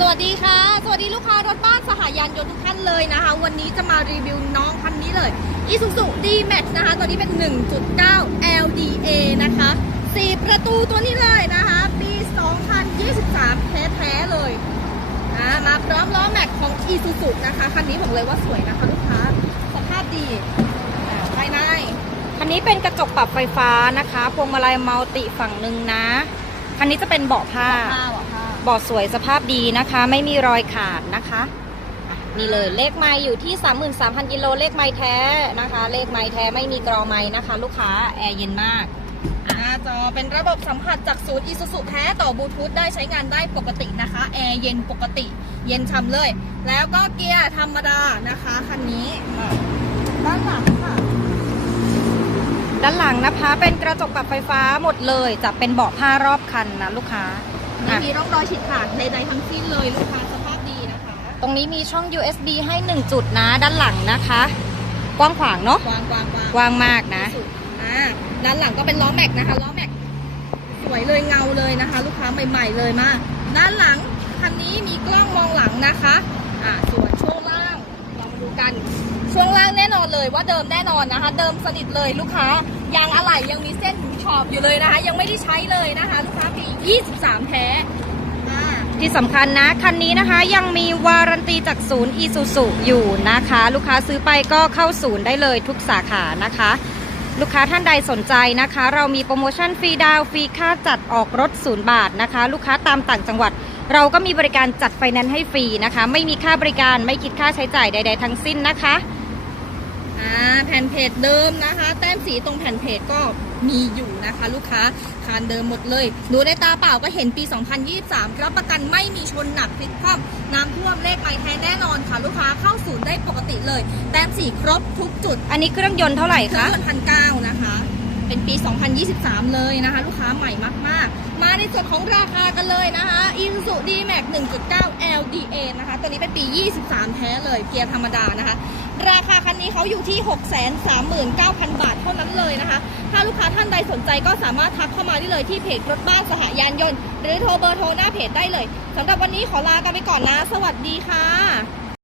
สวัสดีค่ะ สวัสดีลูกค้ารถบ้านสหายานยนต์ทุกท่านเลยนะคะ วันนี้จะมารีวิวน้องคันนี้เลย Isuzu D-Max นะคะ ตัวนี้เป็น 1.9 LDA นะคะ 4 ประตูตัวนี้เลยนะคะ ปี 2023 แท้ๆเลยมาพร้อมล้อแม็กของ Isuzu นะคะ คันนี้บอกเลยว่าสวยนะคะลูกค้า สภาพดีภายใน คันนี้เป็นกระจกปรับไฟฟ้านะคะ พวงมาลัยมัลติฝั่งหนึ่งนะ คันนี้จะเป็นเบาะผ้าผ้าะผ้า บาะสวยสภาพดีนะคะ ไม่มีรอยขาดนะคะอะนี่เลยเลขไม้อยู่ที่ 33,000 กิโลเลขไม้แท้นะคะ เลขไม้แท้ไม่มีกรอไม้นะคะ ลูกค้าแอร์เย็นมากหน้าจอเป็นระบบสัมผัสจากศูนย์ Isuzu แท้ต่อบลูทูธได้ใช้งานได้ปกตินะคะแอร์เย็นปกติ เย็นช่ำเลย แล้วก็เกียร์ธรรมดานะคะคันนี้อะด้านหลังค่ะ ด้านหลังนะคะเป็นกระจกปรับไฟฟ้าหมดเลยจะเป็นเบาะผ้ารอบคันนะลูกค้า ไม่อะมีร่องรอยฉีกขาดใดๆทั้งสิ้นเลยลูกค้าสภาพดีนะคะ ตรงนี้มีช่อง USB ให้ 1 จุดนะด้านหลังนะคะ กว้างขวางเนาะกวางกวางกวางกว้างมากนะสุดอ่าด้านหลังก็เป็นล้อแม็กนะคะล้อแม็กสวยเลยเงาเลยนะคะ ลูกค้าใหม่ๆเลยมากด้านหลังคันนี้มีกล้องมองหลังนะคะอ่าส่วนช่วงล่างเรามาดูกันช่วงล่างแน่นอนเลยว่าเดิมแน่นอนนะคะ เดิมสนิทเลยลูกค้ายางอะไหล่ยังมีเส้นขอบอยู่เลยนะคะ ยังไม่ได้ใช้เลยนะคะลูกค้าปี 23 แท้อ่าที่สำคัญนะ คันนี้นะคะยังมีวารันตีจากศูนย์อีซูซูอยู่นะคะ ลูกค้าซื้อไปก็เข้าศูนย์ได้เลยทุกสาขานะคะ ลูกค้าท่านใดสนใจนะคะ เรามีโปรโมชั่นฟรีดาวน์ฟรีค่าจัดออกรถศูนย์บาทนะคะ ลูกค้าตามต่างจังหวัด เราก็มีบริการจัดไฟแนนซ์ให้ฟรีนะคะ ไม่มีค่าบริการไม่คิดค่าใช้จ่ายใด ๆ ทั้งสิ้นนะคะอ่าแผ่นเพจเดิมนะคะ แต้มสีตรงแผ่นเพจก็มีอยู่นะคะ ลูกค้าคานเดิมหมดเลย ดูในตาเปล่าก็เห็นปี 2023 รับประกันไม่มีชนหนักพลิกคว่ำน้ำท่วมเลขไมแท้แน่นอนค่ะลูกค้าเข้าศูนย์ได้ปกติเลย แต้มสีครบทุกจุด อันนี้เครื่องยนต์เท่าไหร่เครื่อคะงยนต์พันเก้านะคะ เป็นปี 2023 เลยนะคะ ลูกค้าใหม่มาก ๆ มาในส่วนของราคากันเลยนะคะ Isuzu D-Max 1.9 LDA นะคะ ตัวนี้เป็นปี 23 แท้เลยเกียร์ธรรมดานะคะ ราคาคันนี้เขาอยู่ที่ 639,000 บาทเท่านั้นเลยนะคะ ถ้าลูกค้าท่านใดสนใจก็สามารถทักเข้ามาได้เลยที่เพจรถบ้านสหยานยนต์ หรือโทรเบอร์โทรหน้าเพจได้เลยสำหรับวันนี้ขอลากันไปก่อนนะ สวัสดีค่ะ